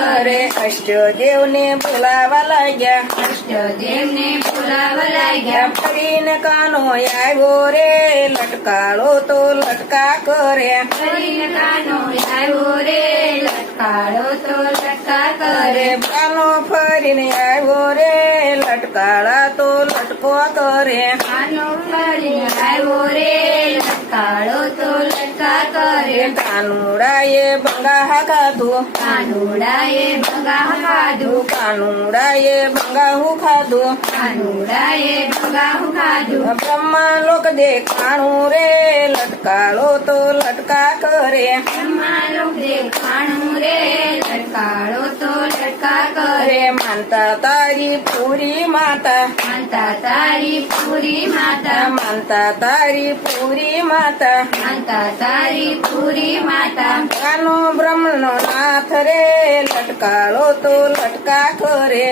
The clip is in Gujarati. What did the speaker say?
અરે અષ્ટદેવ ને બોલાવા લાગ્યા, અષ્ટદેવ ને બોલાવા લાગ્યા. ફરીને કાનો આવ્યો રે, લટકાળો તો લટકા કરે. ફરીને કાનો આવ્યો રે, લટકાળો તો લટકા અરે કરે. કાનો ફરીને આવ્યો રે, લટકાળા તો લટકો કરે. કાનો ફરીને આવ્યો રે, લટકાળો તો લટકા કરે. કાનુડાએ બંગા ખાધું, કાનુડાએ ભંગા ખાધું. કાનુડાએ બંગાહું ખાધું. કાનુડાએ ભંગાહું ખાધું. બ્રહ્મા લોક દેખાણું રે, લટકાળો તો લટકા કરે. બ્રહ્માલોક દેખાણું રે, લટકાળો તો લટકા કરે. અરે માનતા તારી પૂરી માતા, માનતા તારી પૂરી માતા. માનતા તારી પૂરી માતા. માનતા તારી પૂરી માતા. કાનો બ્રહ્મનો નાથ રે, લટકાળો તો લટકા કરે.